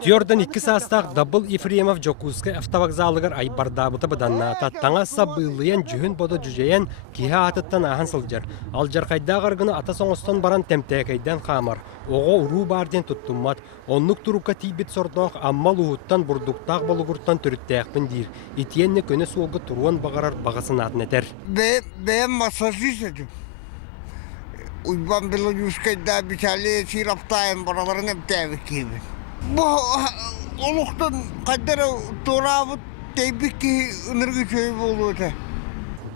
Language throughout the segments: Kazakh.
Актёрдан 2 састақ Дабыл Ефремов Жокуска автовокзалыгар ай бардабыта баданната таңа сабылыян жүхін бода жүжейен киhe атыттан ахан сылжар. Ал жарқайдағаргыны ата соңыстан баран темтәкайдан қамар. Оғы уру барден туттумат. Оннук турукка тибит сордоқ аммал уһуттан бурдуктақ болугуртан түріттәқпін дир. Итиенне көне суолғы туруан бағарар бағасын атын етер. Ben masajist. Uyban bilo yüzkayda bir tane siraftayım buraların hep tebrik gibi. Bu oluktan kadar turabı tebrik ki ınırgı köy buluyordu.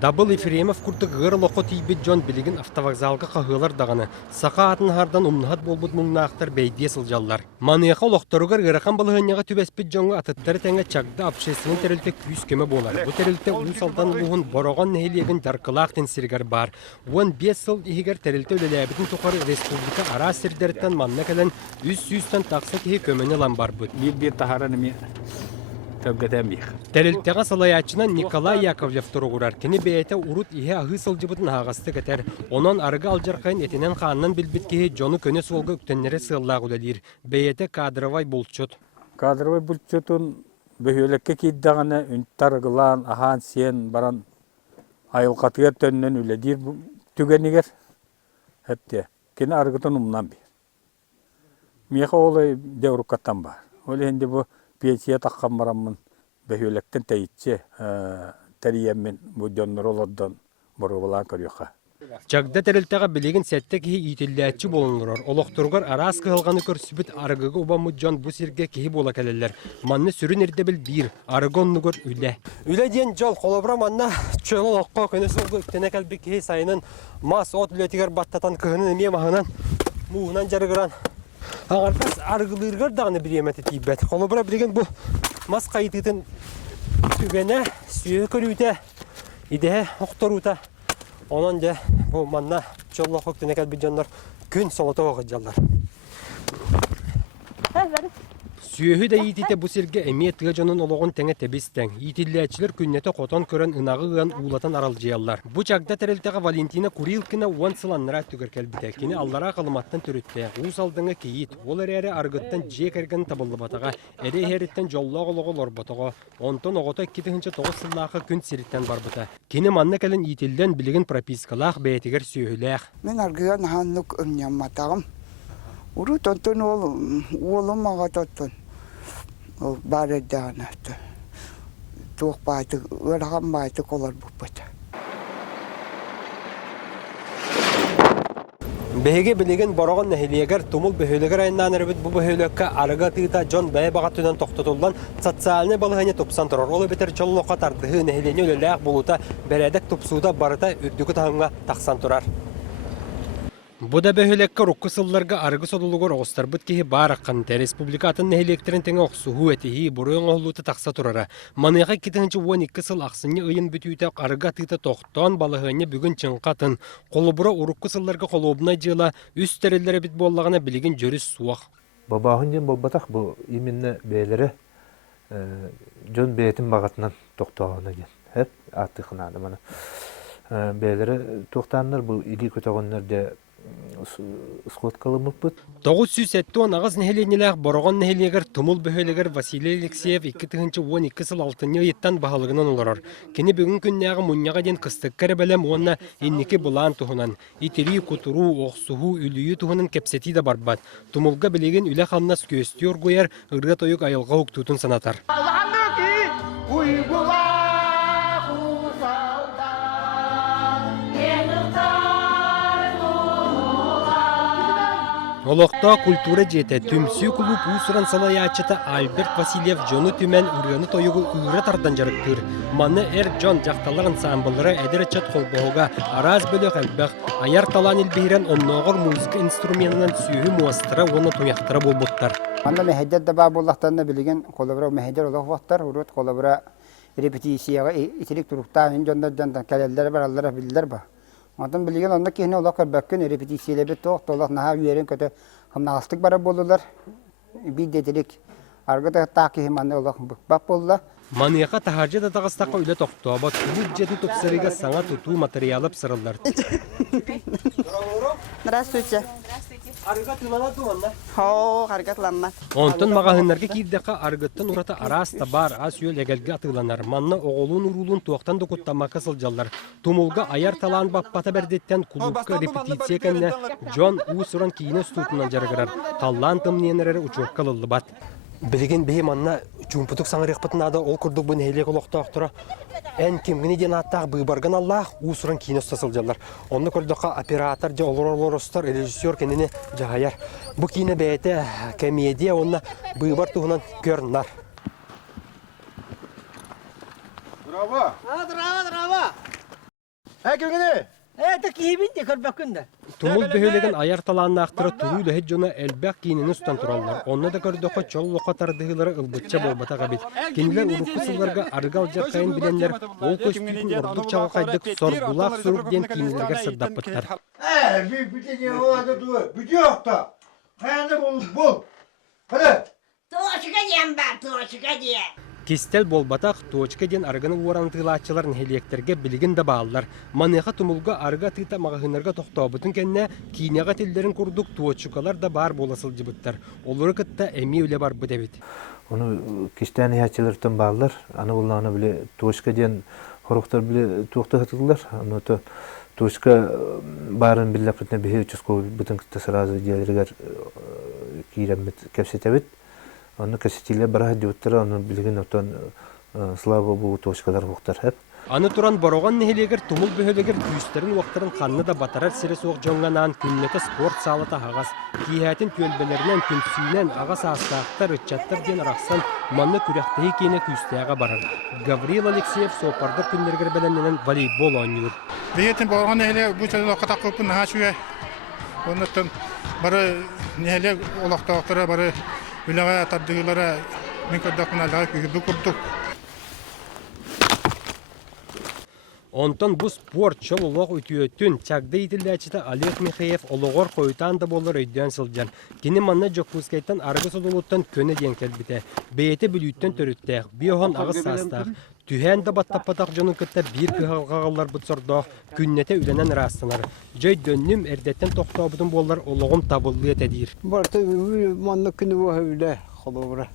Дабыл Ефремов курдык гыр лоқо тибит Джон билигин автовокзалга кахылар даганы. Сака атын хардан умнахат болбут муңнақтар бейдие сылжаллар. Маныяха лоқторугар гырахан балыгынняга түбеспит Джонга атыттары тәңе чагда общественный терилте күйс кеме болар. Бу терилте улусалдан луғын борогон нехилеген жаркылақтен сиргар бар. Уан 5 сыл ихигер терилте өлеләбитин тухары республика ара сирдерттен манна келен 100-100-тан тақса кихи көмені лан бар бұд. Bir taharanı Терилтега салаячынан Николай Яковлев туругурар. Кини бейте урут ихе ахы сылжыбытын хагасты кетер. Онон арыга алжаркайын этинен хааннан билбит кихи жону көне суолга үктеннере сыллаагу делир. Бейте кадровай булчут. Kadroy bulçutun böhölekke kiddagana üntargılan ahan sen baran ayılqatıga tönnen üledir tügeniger hepte. Kini argıtın umnan bir. Miha olay devrukattan var. Öyle hindi bu piyasiye takkan baramın böhölekten teyitçe teriyemmin bu dönler oladdan boruğulan körüyoqa. Чагда терилтега билигин сетте кихи итилләчи болунурар. Олохтургар арас кылганы көрсүбүт арыгыга убамы Джон бу сирге кихи бола келелер. Манны сүрүн ирдебил бир арыгоннугор үле. Үле диен жол колобра манна чөлө окко көнөсүгө тенекел бик кихи сайынын мас от үлетигер баттатан кыгынын эме махынан муунан жарыгыран. Агартас арыгылыргар дагы бир эмети тийбет. Колобра билигин бу мас кайытытын түгене сүйө көрүтө иде окторута. Ondan da bu manna çoğunluğa tünekal bir canlar gün solata okuyacaklar. Süyühü de yitite bu sirge emniyet tıgacanın oluğun tenge tebisten. Yitilliğaçiler künnete koton kören ınağı ığan uğlatan aralcıyallar. Bu çakda terelteğe Valentina Kurilkina uan sılanlara tügerkel bitekini allara kalımattan türütte. Uğuz aldığına keyit. Ol eri argıttan jek ergen tabıllı batağa. Eri heritten jollağı oluğu lor batağa. Ondan oğota 2-9 sıllağı gün siritten bar bata. Kini manna kelen yitilden biligin propiskalaq beyetiger süyühülək. Ben argıyan hanlık ımnyamatağım. Uru tontun oğlum ağa tontun. O bari dağınattı. Çok baydı, ırğan baydı kolar bu bata. Behege biligin borogon nehiliyeger tumul behöleger ayından erbit bu behölekka arıga tığda John beye bagatüden toxtatullan satsalne balıhane topsan toror. Olu biter çolloqa tardığı nehileni ölelek buluta beredek topsuda barıta üddükü tahınga taqsan turar. Bu da behölekka rukkısıllarga arıgı sodulugur oğustar bıt kihi baraqante Respublikatın nehilekterin tenge oqsuhu etihi buruyon oğluta taqsa turara. Manıqa 12 sıl aqsını ıyın bütüyte arıga tığda toxton balıhane bugün çınqatın. Kolubura urukkısıllarga kolubuna jıla üst terellere bit bollağına biligin jörüs suaq. Babahın bolbataq bu iminne beylere John beyetin bağatından toxtağına gen. Hep attıqınadı bana. Beylere toxtanlar bu ili kötağınlar da Скот калымыппыт. 907 агыз нехеленилер борогон нехелегер тумул бөһөлегер Василий Алексеев 2012 сыл 6 йыттан баһалыгынан олорор. Кини бүгүн күннәгы муньяга ден кыстыккар белем онна инники булан тухунан. Итери кутуру оксуху үлүйү тухунан кепсети да барбат. Тумулга билеген үле хамнас көстүр гойер ырга тоюк айылга уктутун санатар. Олоқта культура жете түмсү клуб усуран салаячыта Альберт Васильев жону түмен үргені тойугу үйрі тардан жарыктыр. Маны Джон жақталар ансамблары әдір чат қолбоға араз бөлі қалбақ аяр талан илбейрен онноғыр музыка инструментынан сүйі муастыра оны туяқтыра болбуттар. Манда мәхедер да бар болақтарына білген қолыбыра мәхедер олақ вақтар, урут қолыбыра репетицияға итилік тұруқтағын жондар кәлелдер бар, аллара білдер бар. Ondan bilgen onda kihne olaq körbəkkin repetisiyeleri toq tolaq naha üyerin kötü hımnağıstık bara boldular. Bir dedilik argıda taqi himanne olaq bak boldular. Manıqa taharca da tağıstaqa öyle toqtuaba klub jeti topsarıga sana tutu materyalap sırıllar. Здравствуйте. Арыга тылана туанна. Хо, харгатланна. Онтон магахыннарга кирдека аргыттан урата араста бар ас үөл эгелге атыланар. Манна оголун урулун туактан докуттамакка сылжаллар. Тумулга аяр талан баппата бердеттен клубка репетиция кенне Джон Усуран кийине стутунан жарыгырар. Таллан тымненерер учуакка лыллыбат. Билеген бей манна чумпутук саңырыqпытынада ол курдук бу нехелек олоқтоқтыра. Эн кимгини ден аттақ быйбарган Аллах Усуран кийине стасылжаллар. Онны көрдөқа оператор же олоролоростар, режиссер кенене жагаяр. Бу кийине бейте комедия онна быйбар туһунан көрнар. Тумул бөһөлеген аяр талааннаахтыра туруу лэһэ жона элбэх киинини устан тураллар. Онна да көрдөкө чол лоқа тардыһылары ылбытча болбата габит. Кинилер урукку сылларга аргал жаккайын биленнер ол көстүгүн урдук чага кайдык соргулаак сурук диэн киинилерге сырдаппыттар. Кистел болбатах точка ден арганы уорантылаачылар нехелиектерге билигин да бааллар. Маныха тумулга арга тыта магахынарга тохтобутун кенне кийнега тилдерин курдук туочукалар да бар боласыл жибыттар. Олары кытта эми үле бар быдебит. Onu kişten ihtiyaçlarından bağlar. Ana bullağına bile toşka diyen horuklar bile tuğda hatırlar. Onu da toşka barın bile yapıtına bir çözko bütün kıta sırazı diğerler kiremet kepsetebit. Onu kesetiyle barah diyorlar. Onu bilgin otan slava bu toşkalar huktar hep. Аны туран борогон нехелегер тумул бөһөлегер күйістерін уақтарын қанны да батарар сире соқ жоңганан күннеті спорт салыта ағас. Киһәтин төлбелерінен күнсүйінен ағас астақтар үтчаттар ден арақсан манны күрәқтегі кейіне күйістеға барар. Гаврил Алексеев сопардыр күннергер бәлемнен волейбол ойнуыр. Бейетін борогон нехеле бұл сөзі оқата көпін наға шүйе. Оннаттан бары нехеле олақтақтары бары үліға тардығылары мен көрдіқпін алдағы күйі күрдік. Онтон бу спорт чололог үтүөттүн чагда итилдәчите Олег Михеев ологор койтан да болор өйдөн сылжан. Кини манна жокускайттан аргы содулуттан көне ден келбите. Бейте бүлүттен төрүттәк, биохон агыс састак. Түһән да баттаппатак жонун кытта бир кыгалгалар бутсордо күннете үленен растанар. Жөй дөннүм эрдеттен токтобутун боллар ологум табылды этедир. Барта манна күнү бахылда холобра.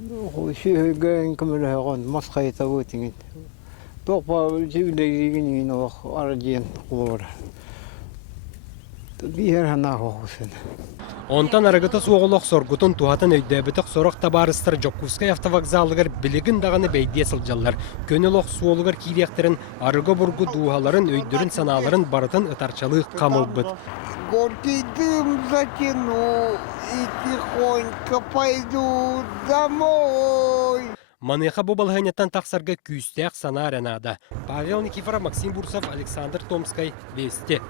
Шүйгөн көмөлө гон маскайта бутиңин. Тоқпа жүгдегін оқ аржен қолыр. Бейер хана қоқысын. Онтан арыгыты соғылық соргутун туғатын өйдөбітік сорақ табарыстыр Жокускай автовокзалығыр білігін дағаны бейдие сылжалар. Көнілоқ суолығыр кейректерін, арыгы бұргу дуғаларын, өйдірін саналарын барытын ытарчалығы қамыл бұд. Горький дым затяну и тихонько пойду домой. Маныха бу балғанеттан тақсарға күйістек сана аренада. Павел Никифоров, Максим Бурсов, Александр Томскай, Вести.